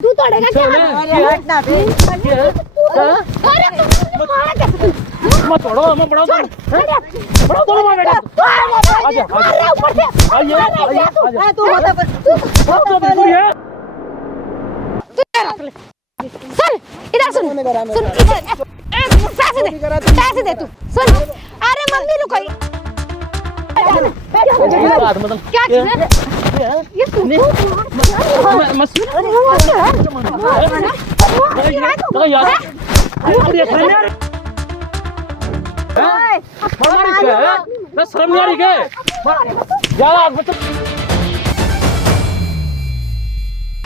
तू तोड़ेगा क्या? हटना बे। अरे मत छोड़ो, मैं बड़ा छोड़। बड़ा दोनों मार बेटा। आजा ऊपर से। आइए तू होता पर तो बिल्कुल है। सुन इधर सुन इधर पैसे दे तू सुन। अरे मम्मी रुको क्या चीज है ये तू शर्म नहीं आ रही क्या?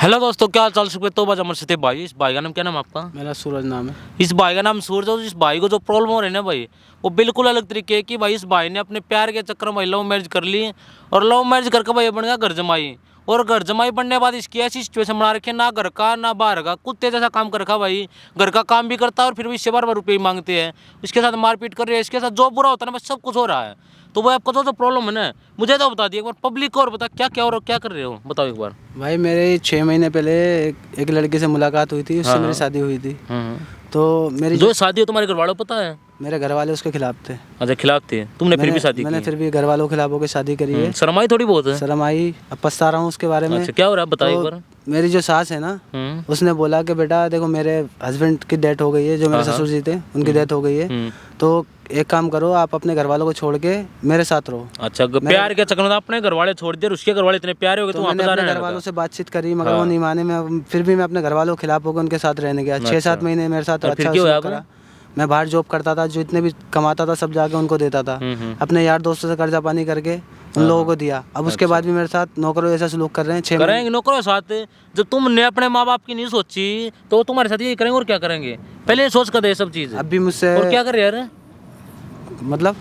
हेलो दोस्तों, क्या हाल चाल सकते तो बजा मरते भाई। इस भाई का नाम क्या नाम आपका? मेरा सूरज नाम है। इस भाई का नाम सूरज। और इस भाई को जो प्रॉब्लम हो रही है ना भाई, वो बिल्कुल अलग तरीके है कि भाई इस भाई ने अपने प्यार के चक्कर में लव मैरिज कर ली और लव मैरिज करके भाई बन गया घर जमाई। और घर जमाई बनने के बाद इसकी ऐसी सिचुएशन बना रखी है, ना घर का ना बाहर का, कुत्ते जैसा काम कर रखा भाई। घर का काम भी करता है और फिर भी इससे बार रुपये मांगते हैं, इसके साथ मारपीट कर रहे हैं, इसके साथ जो बुरा होता है ना बस सब कुछ हो रहा है। तो वो आपका जो प्रॉब्लम है ना, मुझे तो बता दिए एक बार पब्लिक को, और बता क्या क्या और क्या कर रहे हो, बताओ एक बार। भाई मेरे 6 महीने पहले एक लड़की से मुलाकात हुई थी, उससे मेरी शादी हुई थी। तो मेरी जो शादी हो तुम्हारे घर वालों पता है? मेरे घर वाले उसके खिलाफ थे। अच्छा, खिलाफ थे, तुमने फिर भी शादी मैंने की? फिर भी घर वालों के खिलाफ होकर शादी करी है। शर्म आई थोड़ी बहुत है? शर्म आई, अब पछता रहा हूँ उसके बारे में। अच्छा, क्या हो रहा है बताइए एक बार। मेरी जो सास है ना, उसने बोला कि बेटा देखो मेरे हस्बैंड की डेथ हो गई है, जो मेरे ससुर जी थे उनकी डेथ हो गई है, तो एक काम करो आप अपने घर वालों को छोड़ के मेरे साथ रहो। अच्छा, प्यार के चक्कर में अपने घर वाले छोड़ दिए, उसके घर वाले इतने प्यारे हो गए तो मैंने अपने घर वालों से बातचीत करी मगर वो नहीं माने। मैं फिर भी मैं अपने घर वालों के खिलाफ होकर उनके साथ रहने गया। 6-7 महीने मेरे साथ अच्छा सलूक करा। मैं बाहर जॉब करता था, जितने भी कमाता था सब जाके उनको देता था। अपने यार दोस्तों से कर्जा पानी करके उन लोगों को दिया। अब उसके बाद भी मेरे साथ नौकरों जैसा सलूक कर रहे हैं। 6 करेंगे नौकरों के साथ। जब तुमने अपने माँ बाप की नहीं सोची तो तुम्हारे साथ ये करेंगे और क्या करेंगे? पहले सोच कर दे सब चीज। अब भी मुझसे और क्या कर रहे यार, मतलब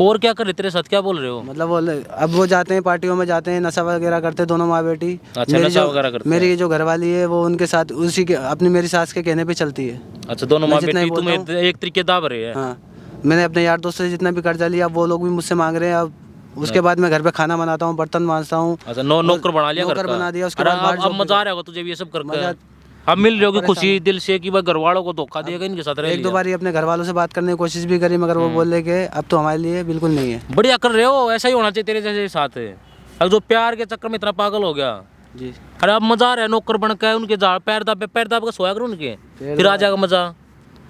और क्या कर रहे तेरे साथ, क्या बोल रहे हो? मतलब अब वो जाते हैं पार्टियों में, जाते हैं नशा वगैरह करते हैं दोनों माँ बेटी। अच्छा, नशा वगैरह करते हैं। मेरी जो घरवाली है वो उनके साथ उसी के अपनी मेरी सास के कहने पे चलती है। अच्छा, दोनों माँ बेटी तुम्हें एक तरीके दाब रहे हैं? हाँ, मैंने अपने यार दोस्तों से जितना भी कर्जा लिया वो लोग भी मुझसे मांग रहे हैं। अब उसके बाद मैं घर पे खाना बनाता हूँ, बर्तन मांजता हूँ। अच्छा, नौकर बना लिया, नौकर बना दिया। उसके बाद अब मजा आ रहा होगा तुझे भी ये सब करके? अब मिल रही होगी खुशी दिल से कि भाई घर वालों को धोखा दिएगा, इनके साथ रह। 1-2 बार अपने घर वालों से बात करने की कोशिश भी करी मगर वो बोल रहे कि अब तो हमारे लिए बिल्कुल नहीं है। बढ़िया कर रहे हो, ऐसा ही होना चाहिए तेरे जैसे साथ है। अब जो प्यार के चक्कर में इतना पागल हो गया जी। अरे अब मजा आ रहा है, नौकर बन के उनके पैर दाब के सोया करो उनके, फिर आ जाएगा मजा।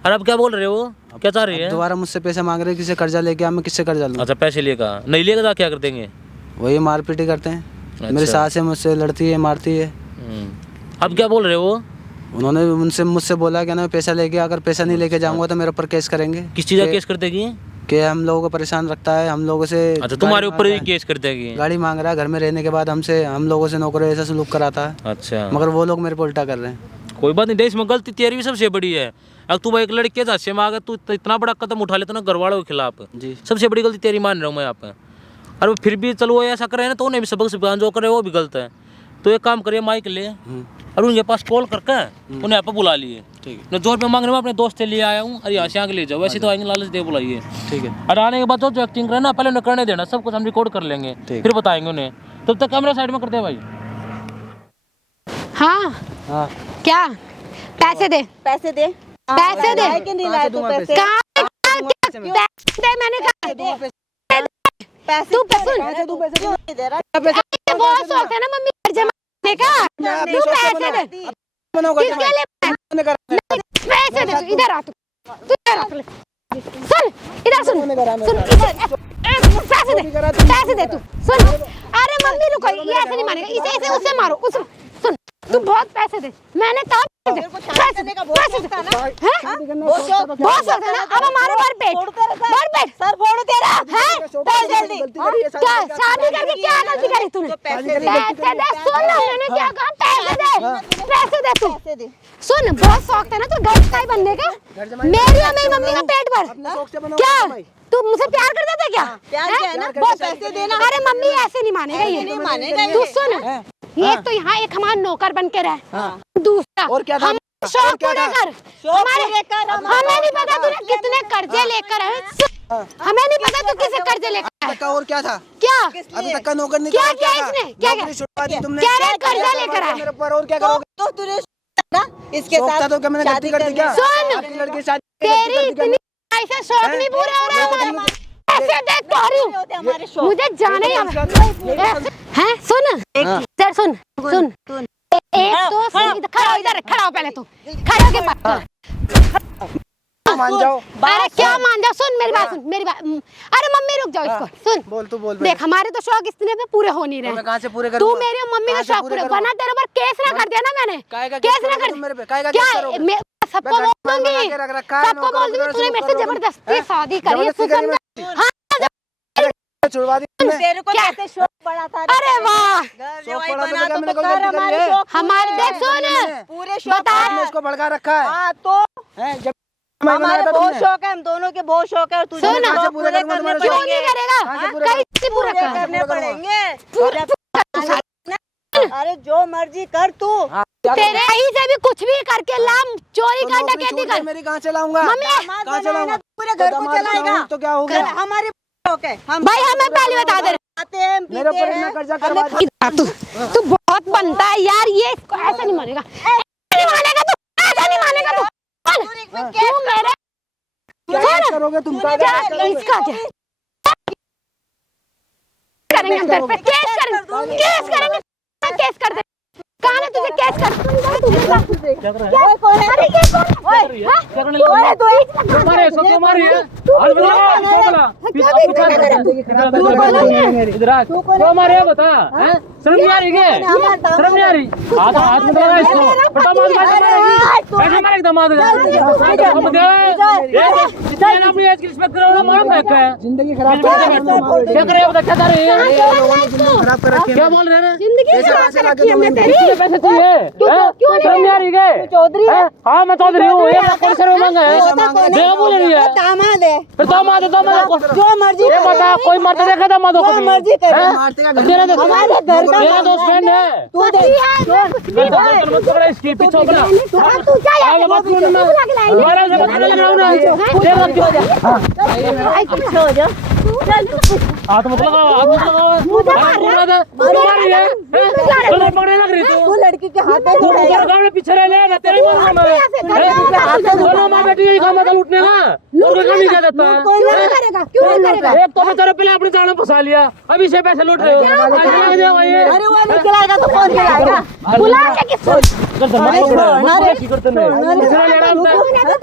अरे अब क्या बोल रहे हो, क्या चाह रही है? दोबारा मुझसे पैसे मांग रहे हैं, किसी कर्जा लेके आ, मैं किससे कर्जा लूँ? अच्छा, पैसे लेगा नहीं लेगा क्या कर देंगे? वही मारपीट ही करते हैं। मेरी सास है मुझसे लड़ती है, मारती है। अब क्या बोल रहे हो? उन्होंने मुझसे बोला कि ना पैसा लेके, अगर पैसा नहीं लेके जाऊंगा तो मेरे ऊपर केस करेंगे। किस चीज़ का केस कर देगी? कि हम लोगों को परेशान रखता है, हम लोगों से। अच्छा, तुम्हारे ऊपर ही केस कर देगी? गाड़ी मांग रहा है, घर में रहने के बाद हम लोगों से नौकरों ऐसा सलूक कराता है। अच्छा, मगर वो लोग मेरे को उल्टा कर रहे हैं। कोई बात नहीं, देश में गलती तेरी भी सबसे बड़ी है। अब तू एक लड़के के हादसे में आ गया, तू इतना बड़ा कदम उठा लेता ना घर वालों के खिलाफ जी। सबसे बड़ी गलती तेरी मान रहा हूँ मैं यहाँ पे। और फिर भी चलो ऐसा कर रहे हैं ना, तो उन्हें भी सबक सिखाना, जो कर रहे हैं वो भी गलत है। तो एक काम करिए, माइक ले और उनके पास कॉल करके उन्हें यहाँ पर बुला लिए। ठीक है। मैं 2 रुपये मांग रहा हूँ, अपने दोस्त से ले आया हूँ, और यहाँ से आगे ले जाओ। वैसे तो आएंगे, लालच दे बुलाइए। ठीक है। और आने के बाद जो एक्टिंग करे ना, पहले उन्हें करने देना, सब कुछ हम रिकॉर्ड कर लेंगे, फिर बताएंगे उन्हें। तब तक कैमरा साइड में करते हैं भाई। हाँ हाँ, क्या पैसे दे पैसे दे पैसे दे कि नहीं लाए तू पैसे? पैसे दे मैंने कहा पैसे तू पैसे क्यों नहीं दे रहा? बहुत शौक है ना मम्मी घर जमाने का। तू पैसे दे, किसके लिए पैसे दे? तू इधर आ, तू इधर आ, सुन इधर सुन इधर पैसे दे तू सुन। अरे मम्मी रुको, ये ऐसे नहीं मानेगा, इसे उससे मारो, उस सुन तू बहुत पैसे दे, मैंने कहा पैसे दे, पैसे दे बहुत शौक है ना। अब हमारे भर पेट सर फोड़ तेरा है, चल जल्दी। क्या शादी करके क्या गलती करी तूने? पैसे दे, सुन मैंने क्या कहा, पैसे दे तू सुन। बहुत शौक था ना तो घर का ही बनने का, मेरी और मेरी मम्मी का पेट भर। क्या तू मुझसे प्यार करता था क्या? प्यार क्या है ना, बहुत पैसे देना। अरे मम्मी ऐसे नहीं मानेगा, ये नहीं मानेगा। तू सुन, एक तो यहाँ एक हमारा नौकर बन के रहे, दूसरा और क्या था? हम शौक पूरे कर, हमें नहीं पता तूने कितने कर्जे लेकर आए, हमें नहीं पता तू किसे कर्जे लेकर आए। और क्या था? क्या अभी तक का नौकर नहीं क्या क्या इसने क्या क्या तुमने क्या कर्जा लेकर आए? और क्या करोगे? तो तूने इसके शौक था साथ तो क्या मैंने गलती कर दी क्या? सुन। आपकी लड़की शादी तेरी इतनी ऐसे शौक नहीं पूरे हो रहे हमारे। ऐसे देख तो रही हूँ, होते हमारे शौक। मुझे जाने हैं। सुन इधर सुन सुन, एक तो खड़ा हो, इधर खड़ा हो पहले तू, खड़ा होके बात कर। मान जाओ। अरे क्या मान जाओ, सुन मेरी बात, सुन मेरी बात। अरे मम्मी रुक जाओ, इसको सुन। बोल तू बोल। देख हमारे तो शौक इतने पे पूरे हो नहीं मैं रहे। कहाँ से पूरे तू करूँगा? मेरी और मम्मी का कहाँ से शौक पूरे पूरे, करूँगा? वरना तेरे ऊपर केस ना कर दिया ना मैंने। काहे का केस ना करोगे कर तुम मेरे पे? काहे का क्या केस करोगे? मैं सबको मैं बोल घर में दूंगी, बना के रख रखा है, सबको बोल दूंगी तूने मेरे से जबरदस्ती शादी करी है। जबरदस्ती करी सुसंग हाँ छुड़वा दी तुमने। तेरे को क्या? कैसे शौक पड़ा था? अरे वाह, घर शौक जवाई पड़ा तो बना क्या तो मैंने कोई कर गलती करी हमारे है? शौक हमारे पूरे देख सुन हैं। पूरे शौक बता। आपने उसको भड़का रखा है हाँ तो हैं? जब हमारे बहुत शौक है, हम दोनों के बहुत शौक है और तुझे सुन, शौक कहाँ से पूरे पूरे करूँगा करने तुम्हारे क्यों शौक? नहीं करेगा? कहाँ से पूरे कैसे पूरा पूरे कर? करने पड़ेंगे। अरे जो मर्जी कर तू। तेरे ही से भी कुछ भी करके लाम, चोरी तो कर, नौकरी डकैती छूट गई कर। मेरी, कहाँ से लाऊंगा? मम्मी दामाद कहाँ से बनाए ना, लाऊंगा? पूरे घर को दामाद चलाएगा। बनाऊं तो क्या हो गया? हमारी शौक है, हम भाई हमें पहले बता दे। आते हैं, मेरे पीते ऊपर इतना हैं। कर्जा करवा दिया। तू बहुत बनता है यार, ये इसको ऐसा नहीं मानेगा, ऐसा नहीं मानेगा तू, ऐसा नहीं मानेगा तू। तू मेरे क्या करोगे तुम? क्या इसका क्या करेंगे हम तेरे पे? केस करेंगे, केस करेंगे, केस कर दे। कहाँ है तुझे केस कर? क्या कर रहा है? कौन है? अरे ये कौन है? क्या करने लगा? अरे तू तुम्हारे सो तुम्हारी है। आज बता इधर आ, क्यों मारे है बता? हैं? शर्म नहीं आ रही क्या? शर्म नहीं आ रही? हाथ मत लगा इसको, बेटा ऐसे मारे दामाद हम दे ये अपनी एज की रिस्पेक्ट करो ना, मारो फेंक है जिंदगी खराब क्या करे बता, क्या कर रही है? खराब कर रखी है। क्या बोल रहे हैं? जिंदगी खराब कर रखी है हमने तेरी। कितने पैसे चाहिए? क्यों शर्म नहीं आ रही है? चौधरी है? हाँ मैं चौधरी हूँ, ये कौन से रुपए मांगा है? देगा बोल रही है, दामाद है, फिर दामाद को जो मर्जी ये बता, कोई मरते देखा दामादों को? जो मर्जी करे। हैं? मारते का घर तेरा दोस्त हमारे घर का तेरा दोस्त फ्रेंड है। तू दे मत पकड़ा इसकी पीछे अपना। तू क्या यार आगे मत बोलना मैं। हमारा से मत लग रहा हूँ ना। देर मत क्यों? पीछे हो जा। हाथ मत लगाओ, हाथ मत लगाओ। तू मार रही है? चलो पकड़ने लग रही तू तू। लड़की के हाथ तू ऊपर गाँव में पीछे रह ले, तेरे ही मारूंगा मैं। दोनों माँ बेटी यही काम है लूटने का, और कोई काम नहीं किया जाता है। क्यों नहीं करेगा? क्यों नहीं करेगा? एक तो मैं तेरे पहले अपने जान में फंसा लिया, अभी से पैसे लूट रहे हो। अरे वो नहीं खिलाएगा तो कौन खिलाएगा? बुला के किसको?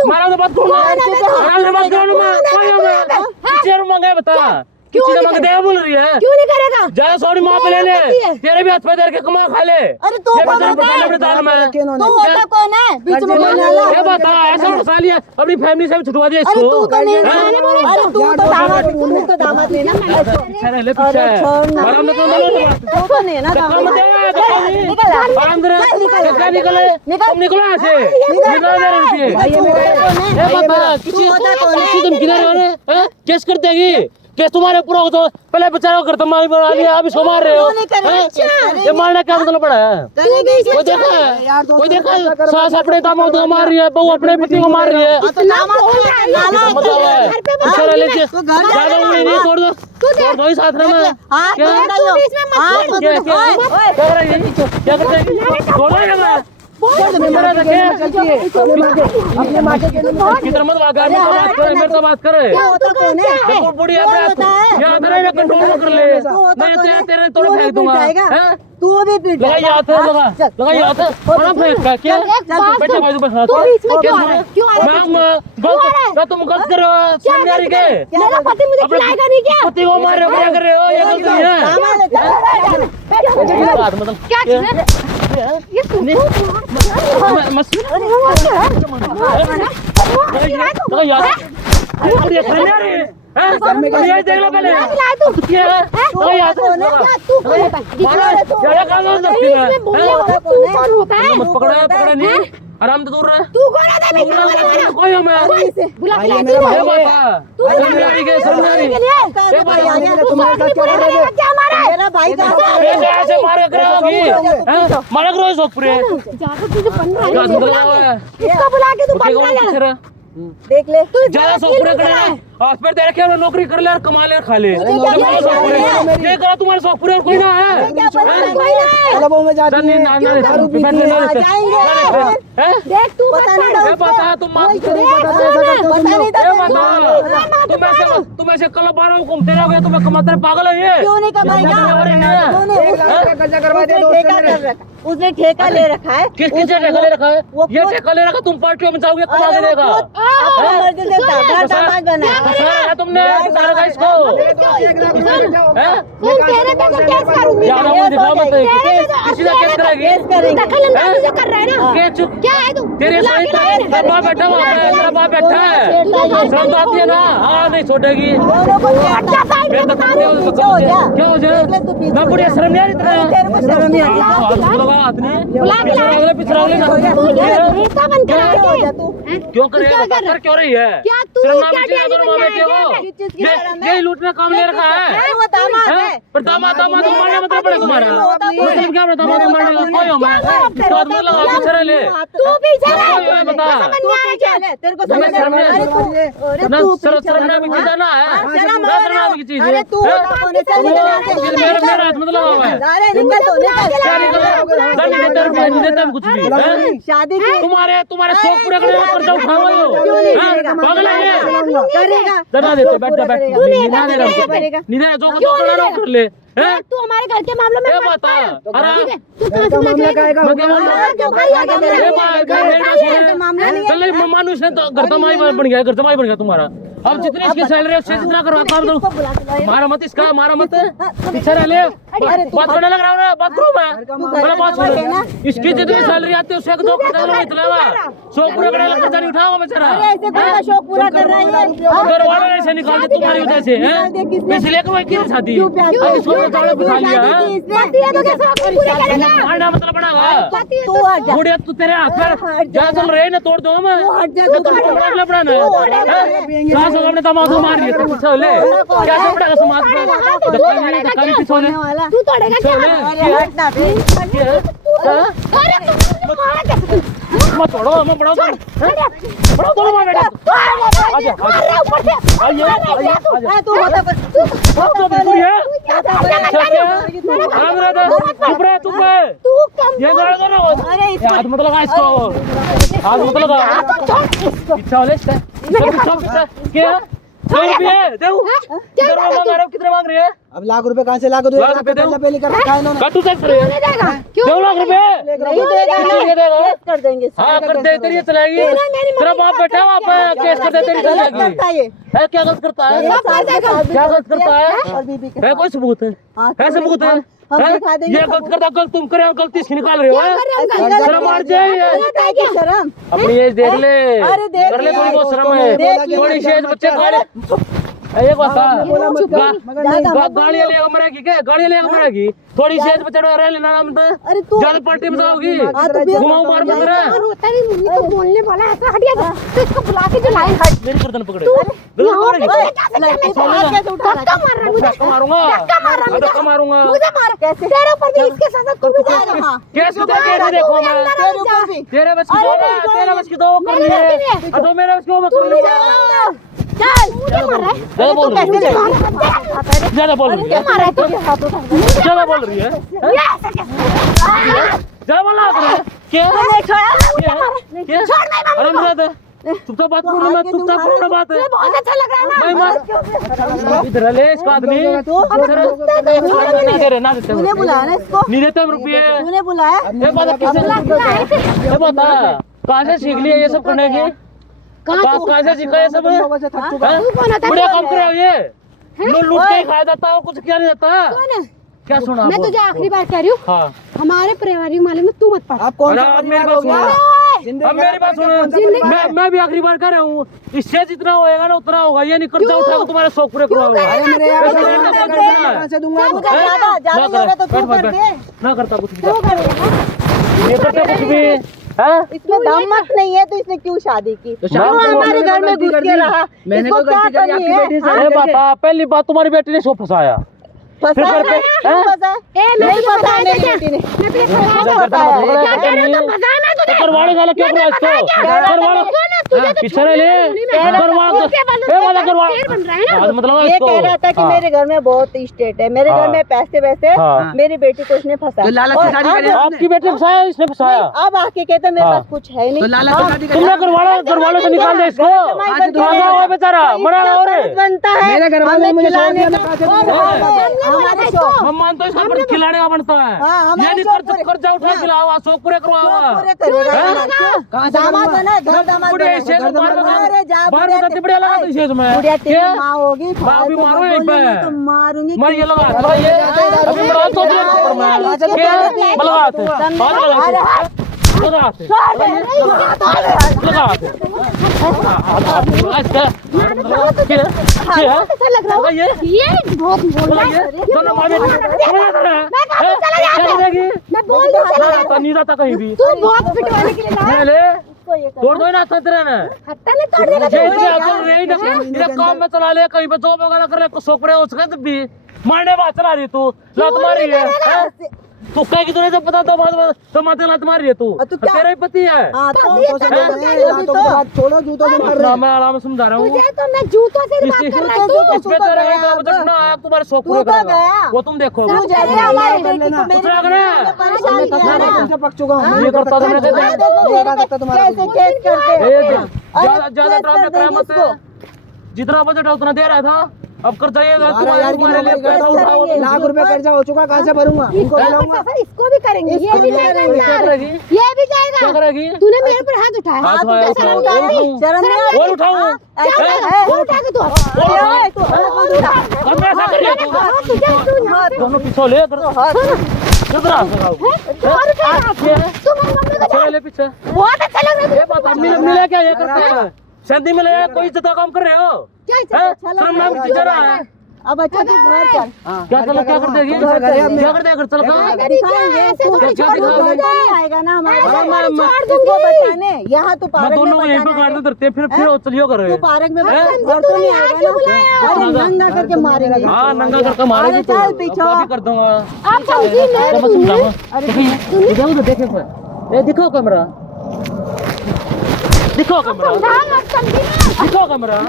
मारा तो बात करूंगा, बता क्यों किसी नहीं का मांगते बोल रही है? क्यों नहीं करेगा? ज्यादा सॉरी माँ पे ले ले, तेरे भी हाथ पे दे के कमा खा ले। अरे तू ये कौन बता, होता है? अपने दाल में। तू होता कौन है? बीच में बोलने वाला। ये बता, ऐसा फंसा लिया, अपनी फैमिली से भी छुटवा दिया अरे इसको। तू तो नहीं, हैं? अरे तू तो दामाद, तू तो दामाद नहीं ना। पीछे रह ले, पीछे। आराम से तू तो नहीं ना धक्का मत दामाद। दे, निकल आराम से कैसे निकले? तुम निकलो यहाँ से, निकलो मेरे रुपये। ये बता, किसी तुम किधर हो रहे? हैं? केस करते हैं केस तुम्हारे पूरा हो तो पहले बेचारा को करता मार आप इसको मार रहे हो। हैं? ये मारना क्या मतलब पड़ा है? कोई देखा है? कोई देखा है? सास अपने दामाद को मार रही है, बहू अपने पति को मार रही है। मतलब है पीछे रह लीजिए, ज्यादा उंगली नहीं, छोड़ दो ही साथ में। क्या कर रही है? क्या करते हैं? छोड़ो ये मैं। अपने माँ के किधर मत बात कर, मेरे से बात करे। देखो बुढ़ी याद रहे, कंट्रोल कर ले, मैं तेरे तोड़ फेंक दूंगा। हैं? तू भी पीट लगा ये हाथ, लगा ये हाथ, बड़ा फेंक का क्या? बेटे भाई बस हाथ। मैं तुम गलत कर रहे हो, समझ आ रही के? मेरा पति मुझे खिलाएगा नहीं क्या? पति को मार रहे हो, क्या कर रहे हो? ये गलत नहीं है। मतलब क्या चीज़ है? ये तू लगा यार, ये खाने आ रही है। ये देख लो पहले क्या है? मत पकड़ा नहीं, आराम से दूर रहे। कोई हमें मेरा भाई का मारे मारे करो इसको बुला के तू बन रहा है। देख ले तू ज्यादा शौक पूरे करना है और फिर तेरे क्या नौकरी कर ले और कमा ले और खा ले ये करा तुम्हारे शौक पूरे और कोई ना है क्लबों में जाती नहीं, है ना, ना, दारू पीती है, आ जाएंगे देख तू पता नहीं था ये बता तुम माँ पता नहीं था तुम ऐसे क्लब बार में घूमते रहोगे तुम्हें कमाते रहे पागल है ये क्यों नहीं कमाएगा उसने ठेका ले रखा है किस किस ठेका ले रखा है ये ठेका ले रखा तुम पार्टियों में जाओगे कमा के देगा मर्जी देता घर दामाद बना फंसाया तुमने फंसा रखा इसको तुम तेरे पे तो केस करूंगी ज्यादा मुझे दिखाओ मत किसी का केस करेगी दखल अंदाजी जो कर रहा है ना के चुप क्या है तू तेरे सही तेरा बाप बैठा हुआ है तेरा बाप बैठा है शर्म तो आती है ना हाँ नहीं छोड़ेगी दोनों को अच्छा साइड में बता दे क्या हो जाए मैं बुढ़िया शर्म नहीं आ रही तेरा तेरे को शर्म नहीं आती हाथ नहीं बुला के ला पिछड़ा रेता बन कर आ गया क्यों कर रही है कर क्यों रही है क्या तू शर्म क्या नाम चाहिए डैडी दोनों बनना माँ है बेटे को ये लूटने काम ले रखा है वो दामाद है पर दामाद दामाद को मारने मतलब पड़े तुम्हारा मतलब क्या अपने दामाद को मारने का कोई हो मैं तो आदमी लगा पीछे रह ले तू भी चला कोई बता तेरे को तुम्हें शर्म नहीं अरे ना तू शर्म नाम की चीज है ना है शर्म शर्म नाम की चीज है अरे तू मेरा हाथ में लगा हुआ है अरे निकल तो क्या निकल नहीं देता कुछ भी शादी की तुम्हारे शौक पूरे करने का खर्चा उठाओ यो पागल है ये करेगा दबा देते बैठ नींदा दे रहा नींदा जो कुछ करना ना कर ले हैं तू हमारे घर के मामलों में ये मत बता पड़। अरे ठीक है तू कहां से मामला लेके कहेगा मैं क्या बोल चल मानुष ने तो घर तमाई बन गया घर तमाई बन गया तुम्हारा अब जितनी इसकी सैलरी है उससे जितना करवा काम तो मारा मत इसका मारा मत पीछे रह ले बात करने लग रहा हूं ना बात करूं मैं बोला बात सुन इसकी जितनी सैलरी आती है उससे दो खर्चा नहीं निकलेगा सो पूरा करने का खर्चा नहीं उठाओ बेचारा ऐसे पूरा शौक पूरा कर रहा है घर वाले ऐसे निकाल दे तुम्हारी वजह से हैं इसलिए कोई क्यों शादी इसको तो चावल बिठा लिया है दिया तो कैसे आप पूरे करेगा मारना मतलब पड़ेगा तू हट जा बुढ़िया तू तेरे हाथ में जा चल रहे ना तोड़ दो मैं हट जा तो तुमको पड़ना है अपने दामाद को मार दिया पीछे ले क्या सब पड़ेगा समाज पे धक्का भी पीछे ले तू तोड़ेगा क्या अरे हट ना अरे तू मारा कैसे मत छोड़ो मैं बड़ा बड़ा मैं बेटा आजा मार ऊपर से आइए तू होता तो बिल्कुल है आराम रहा चुप रहे चुप रहे तू कम ये गाड़ी करो अरे हाथ मत लगा इसको हाथ मत लगा पीछे वाले इसका पीछे क्या 100 रुपये देऊ किधर मांग रहे हो कितने मांग रही है अब लाख रुपए कहाँ से लाख रुपए लाख रुपए पहले पहले कर रखा है इन्होंने कटू चेक करे नहीं देगा क्यों 2 लाख रुपए नहीं देगा किसी देगा केस कर देंगे हाँ कर दे तेरी चलाएगी तेरा बाप बैठा वहाँ पे केस कर दे तेरी गलत चलाएगी करता ये है क्या गलत करता है क्या गलत करता है और बीबी के है कोई सबूत है हाँ, है सबूत है हम हैं? दिखा देंगे ये गलत करता गलत तुम करे गलती इसकी निकाल रहे हो हैं? गलत शर्म मार जाए शर्म अपनी एज देख ले अरे देख कर ले लिया। थोड़ी बहुत शर्म है देख थोड़ी सी एज बच्चे गाड़ी एक बता गाड़ी लेगा मरेगी क्या गाड़ी लेगा मरेगी थोड़ी सी एज बच्चे रह लेना नाम तो अरे तू ज्यादा पार्टी में जाओगी हाँ, तो भी- घुमाऊ मार मत रहा और होता नहीं मुन्नी को बोलने वाला ऐसा हटिया था तो इसको बुला के जो लाए हट मेरी गर्दन पकड़े यहाँ गर्दन पे पकड़ेगी कैसे लड़के करने को का? हाथ कैसे उठा धक्का मार रहा है मुझे धक्का मारूंगा धक्का मार रहा है धक्का मारूंगा मुझे मार कैसे तेरे ऊपर भी इसके साथ तू भी जाएगा हाँ केस तो तेरे देखो मैं तेरे ऊपर भी तेरे बस की दो ना तेरे बस की दो कर मेरे लिए बस की नहीं। तो मेरे बस की वो तू कर भी लिए जा चल मुझे मार रहा है ज्यादा बोल रही मुझे है मार रहा है ज्यादा बोल रही क्या है मार रहा है तू ज्यादा बोल रही है ये ऐसा कैसे ज्यादा बोला क्या क्या छोड़ नहीं मार अरे मेरा चुपचाप बात करो मैं चुपचाप करो ना बात है मुझे बहुत अच्छा लग रहा है मैं ना मार इधर ले इसका आदमी ना दे रहे ना देते तूने बुलाया ना इसको नहीं देते हम रुपये तूने बुलाया ये बता कैसे ये बता कहाँ से सीख लिया ये सब करने की कहाँ से सीखा ये सब बढ़िया काम कर रहे हो ये लूट के ही खाया जाता है कुछ किया नहीं जाता कौन क्या सुना मैं तुझे आखिरी बार कह रही हूँ हाँ हमारे पारिवारिक मामले में तू मत पड़ आप कौन अरे सा अब मेरी परिवार बात हो सुनो गया? अब मेरी बात सुनो मैं भी आखिरी बार कह रहा हूँ इससे जितना होएगा ना उतना होगा ये नहीं कर्जा उठा के तुम्हारे शौक पूरे करवाऊंगा अरे मेरे यार कहाँ से दूंगा ज्यादा ज्यादा ज्यादा तो तू कर दे ना करता कुछ भी तू करेगा ये करता कुछ भी हाँ इसमें दामत नहीं है तो इसने क्यों शादी की तो शादी वो को हमारे घर में घुस के रहा मैंने इसको तो क्या गलती करी, करनी आपकी बेटी से है अरे बता पहली बात तुम्हारी बेटी ने सो फंसाया फंसा फिर है हैं? क्यों फंसा है? ए नहीं फंसा है मेरी बेटी ने क्या कह रहे हो तो फंसा है मैं तुझे करवाने वाला क्यों करा इसको करवाने पीछे ले करवा मतलब ये कह रहा था कि मेरे घर में बहुत स्टेट है, मेरे घर में पैसे वैसे, मेरी बेटी को इसने फंसा। आपकी बेटी फंसाया, इसने फंसाया। अब आके कहते मेरे पास कुछ है नहीं। तुमने घर वालों से निकाल दे इसको, बेचारा मरा बनता है मेरे घर वाले मुझे खिलाने का, हम मानते हैं इसका खिलाने का बनता है। ये नहीं कर्जा उठा खिलावा, शौक पूरे करवावा। दामाद है ना, घर दामाद बाहर बताते बढ़िया लगा तो इसे तुम्हें क्या माँ होगी, बाप भी मारो यहीं पे, तो मारूंगी। मर ये लगा ये अभी बड़ा तो पर मैं लगाते नीचा था कहीं भी तोड़ दो ना खतरे ने काम में चला ले, कहीं पे जॉब वगैरह कर ले, सोच रहे उसका तब भी मारने बात चला रही तू, लात मारी है तो क्या की तुझे जब पता तो माथे लात मारी है तू, तेरा ही पति है। छोड़ो जूतों से मार रहे मैं आराम से समझा रहा हूँ, तो मैं जूतों से बात कर रहा हूँ। इस पे तेरा बचना आया तुम्हारे शौक पूरे करेगा, वो तुम देखो पक चुका हूँ। ये करता ज्यादा ड्रामा करा मत, जितना बजट है उतना दे रहा था, अब कर जाइए लाख रुपए कर्जा हो चुका, कहाँ से भरूंगा? इनको इसको भी करेंगे, ये भी जाएगा, ये भी जाएगा। क्या करेगी? तूने मेरे ऊपर हाथ उठाया, और उठाऊं दोनों पीछे ले पीछे। बहुत अच्छा लग रहा है। मिला क्या ये करते हैं शादी में ले कोई इज्जत का काम कर रहे हो, शर्म नाम की चीज है। अब अच्छा तू घर चल, क्या चलो क्या कर देगी, क्या कर देगा घर चल आएगा ना इसको बताने, यहाँ तो पार्क दोनों को यहीं पे गाड़ देते फिर चलियो कर रहे तू पार्क में घर तो नहीं आएगा ना, अरे नंगा करके मारेगा। हाँ नंगा करके मारेगी, चल पीछे कर दूंगा। आप देखे दिखाओ कैमरा, दिखाओ कैमरा, दिखाओ कैमरा। जो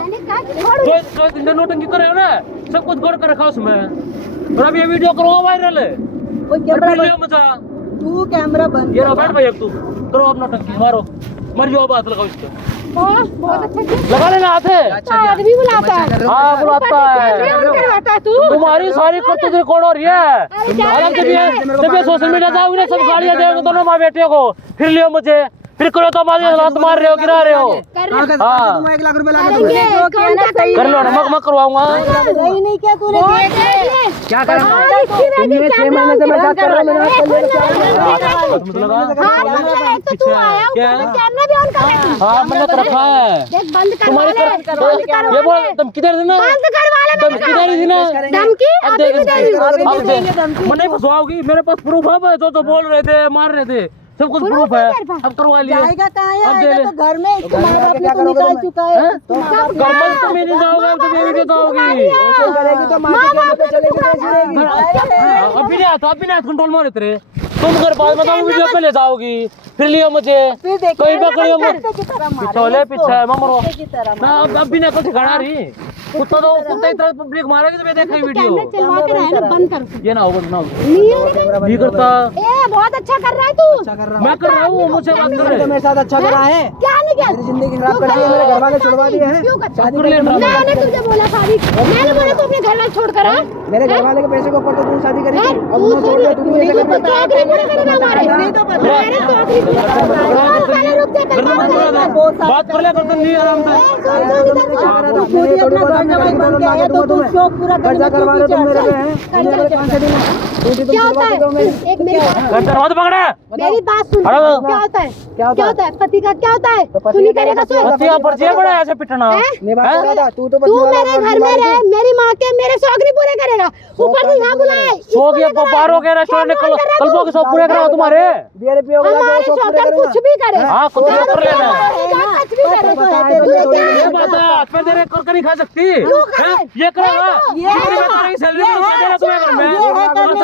इंडियन नोटंकी कर रहे हो ना, सब कुछ गौर कर रखा उसमें, और अब ये वीडियो करो वायरल है, मजा। तू कैमरा बंद, ये बैठ भाई, अब तू करो अपना टंकी, मारो मर जाओ, बात लगाओ इसको, बहुत अच्छा लगा लेना हाथ है, आदमी बुलाता है। हाँ बुलाता है, तुम्हारी सारी करतूत रिकॉर्ड हो रही है। जब ये सोशल मीडिया जाओगे ना, सब गालियां देंगे दोनों माँ बेटे को, फिर लियो मुझे, फिर करो तो लात मार रहे हो, गिरा रहे हो। हाँ 1 लाख रुपए कर लो ना, मग करवाऊंगा। नहीं क्या तूने क्या कर 6 महीने से मैं बात कर रहा हूँ। हाँ मैंने रखा है तुम्हारी, ये बोल तुम किधर थी ना, तुम किधर थी ना, मैं नहीं फंसवाओगी, मेरे पास प्रूफ है, जो बोल रहे थे मार रहे थे सब कुछ प्रूफ है, अब करवा लिया। जाएगा कहाँ है, आएगा तो घर में, इसको माँ बाप ने तो निकाल चुका है। घर में तो मैं नहीं जाऊंगा, अब तो बेबी के जाओगी, अभी नहीं आता, अभी नहीं कंट्रोल में रहते रहे तुम, घर बाद में वीडियो पे ले जाओगी, फिर लियो मुझे कहीं पकड़ियो पिछले पीछे मरो ना, अब भी ना कुछ खड़ा रही कुत्ता, तो कुत्ता इतना पब्लिक मारेगी तो मैं देखा वीडियो, बंद कर, ये ना होगा ना भी करता। बहुत अच्छा कर रहा है तू, मैं कर रहा हूँ, मुझे बात कर रहे हैं, मेरे साथ अच्छा करा है, क्या नहीं किया, मेरी जिंदगी खराब कर दी है, मेरे घर वाले छुड़वा दिए हैं। मैंने तुझे बोला शादी, मैंने बोला तू अपने घर वाले छोड़ कर आ, मेरे घर वाले के पैसे को ऊपर तो तू शादी करी थी, अब उन्होंने छोड़ दिया, तू मुझे तो चौधरी पूरे करेगा हमारे, बात कर ले करते नहीं आराम से, क्या होता है, एक दरवाजा पकड़ा, मेरी बात सुन, क्या होता है, क्या होता है, पति का क्या होता है, तू नहीं करेगा पतिया पर जे बड़ा ऐसे पिटना, तू मेरे घर में रहे, मेरी माँ के मेरे शौक नहीं पूरे करेगा, ऊपर से यहाँ बुलाए, शौक ये बाहरों के रेस्टोरेंट कल्पों के शौक पूरे करा तुम्हारे, हमारे शौक कुछ भी करे, हाँ कुछ भी कर लेना, कुछ भी करे, ये बात है, आज पे तेरे कर नहीं खा सकती, ये करेगा, ये सैलरी तुम्हें घर में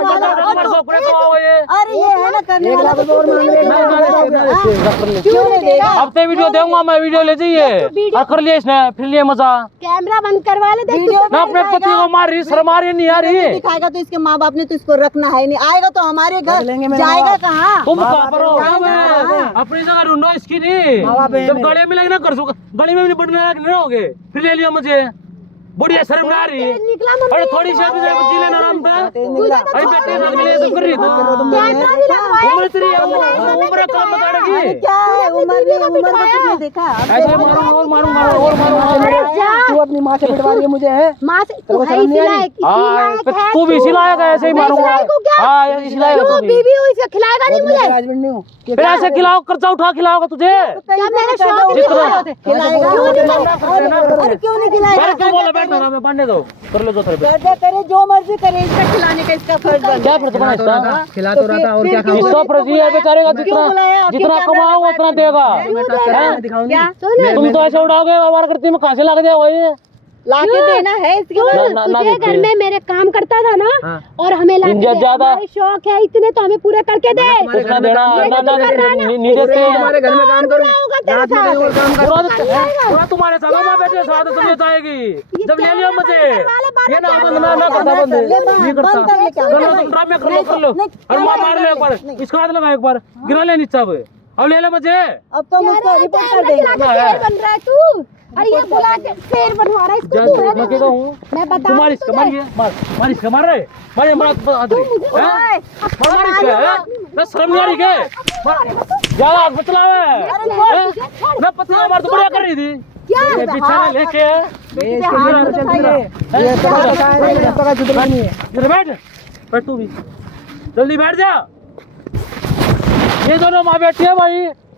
अरे ये है ना करने वाला तो और मांग रहे क्यों नहीं देगा? हफ्ते वीडियो दूंगा मैं, वीडियो ले जाइए और कर लिया इसने, फिर लिए मजा। कैमरा बंद करवा ले, देख तू ना अपने पति को मार रही, शर्म आ रही नहीं आ रही। दिखाएगा तो इसके माँ बाप ने तो इसको रखना है नहीं, आएगा तो हमारे घर जाएगा कहाँ? तुम कहाँ पर हो? अपनी जगह ढूंढो इसकी नहीं। जब गले में लगना कर सको, गले में भी बढ़ने नहीं होगे, फिर ले लिया मुझे। बढ़िया शर्म ना आ रही है। अरे थोड़ी सी भी जी लेना आराम था। अरे बेटे साथ मिले तुम कर रही हो। कैमरा भी लगवाया, उम्र तेरी उम्र कम बता अरे रही। क्या है उम्र को किसने देखा? ऐसे मारूंगा और मारूंगा और मारूंगा। तू अपनी माँ से पिटवा रही है मुझे, है? माँ से तू है इसी लायक, तू भी इसी लायक है, ऐसे ही मारूंगा। हाँ इसी लायक है तू भी। बीवी हुई से खिलाएगा नहीं मुझे? हस्बैंड नहीं हूँ। फिर ऐसे खिलाओ, कर्जा उठा खिलाओगा तुझे। क्या मेरे शौक नहीं पूरे होते? खिलाएगा अरे क्यों नहीं खिलाएगा? क्यों बोला बैठ ना, मैं पढ़ने दो, कर लो जो थोड़े पे। करे जो मर्जी करे, इसका खिलाने का इसका फर्ज बनता क्या फर्ज बना इसका? खिला तो रहा था और क्या खाऊंगा? इसका फर्ज ये है बेचारे का, जितना कमाओ उतना देगा। क्या तुम तो ऐसे उड़ाओगे, व्यवहार करती में कहाँ से लग जाओ ये? लाके देना है इसके तुझे घर में मेरे काम करता था ना, और हमें ज्यादा शौक है इतने तो हमें पूरे करके दे। उसने देना नहीं देते। तुम्हारे घर में काम करो, रात में और काम करो। पूरा तुम्हारे साथ माँ बेटे साथ तबीयत आएगी जब ले लियो मुझे। ये ना बंद ना करता, बंद नहीं करता। कर लो तुम ड्रामे, कर लो और माँ मार लो एक बार, इसका हाथ लगा एक बार, गिरा ले नीचे। अब ले लो मुझे। अब तो मुझको रिपोर्ट कर देंगे। बन रहा है तू, अरे ये बुला के शेर बनवा रहा है इसको तू, है ना? मैं कहता हूँ मैं बता तुम्हारी इसका मारिए, मार इसका मार रहे, मारिए मार आदमी हैं, मार इसका है ना, शर्म नहीं आ रही क्या? ज्यादा हाथ मत चलावे। मैं पत्नी मार तो बढ़िया कर रही थी, ये बिछाना लेके बैठ बैठ तू भी जल्दी बैठ जा। ये दोनों माँ बेटी है भाई,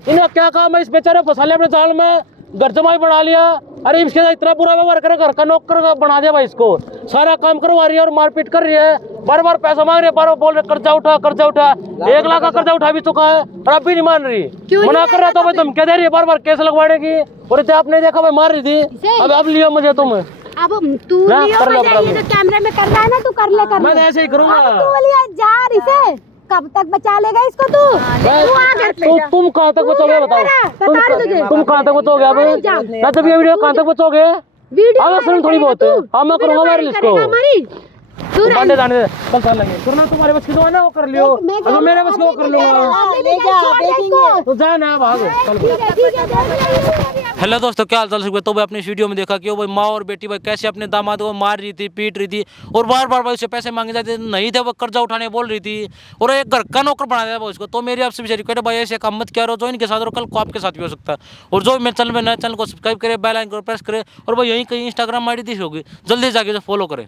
इन्हें क्या काम है? इस बेचारे फंसा लिया अपने जाल में, घर जमाई बना लिया। अरे इसके साथ इतना बुरा व्यवहार करे, घर का नौकर बना दिया भाई इसको, सारा काम करवा रही है और मारपीट कर रही है, बार बार पैसा मांग रही है, बार बार बोल रहे कर्जा उठा कर्जा उठा। 1 लाख का कर्जा उठा भी चुका है और अब भी नहीं मान रही, मना कर रहा था भाई, तुम क्या दे रही है, बार बार केस लगवाने की। और आपने देखा भाई मार रही थी, अब लिया मुझे तुम। अब तू लियो मुझे, ये जो कैमरे में कर रहा है ना, तू कर ले मैं ऐसे ही करूंगा। तू लिया जा इसे, कब तक बचा लेगा इसको तू? तुम कहाँ तक बचोगे बताओ? तुम कहाँ तक बचोगे? अब जब ये वीडियो कहाँ तक बचोगे? थोड़ी बहुत हाँ मैं करूंगा वायरल इसको। बांधे जाने दे, कल कर लेंगे। करना तुम्हारे बस की दो है ना, वो कर लियो। अगर मेरे बस की वो कर लूंगा। तो जा ना भागो। हेलो दोस्तों, क्या हाल चाल है? तो भाई अपनी इस वीडियो में देखा कि वो भाई माँ और बेटी भाई कैसे अपने दामाद को मार रही थी, पीट रही थी और बार बार भाई उससे पैसे मांगे जाते नहीं थे, वो कर्जा उठाने बोल रही थी और एक घर का नौकर बना दिया उसको। तो मेरी आपसे विचार करें भाई, ऐसे काम मत क्या रहो जो इनके साथ और कल को आपके साथ भी हो सकता है। और जो मेरे चैनल में नया, चैनल को सब्सक्राइब करें, बेल आइकन को प्रेस करें और भाई यहीं कहीं इंस्टाग्राम आईडी दी होगी, जल्दी जाके फॉलो करें।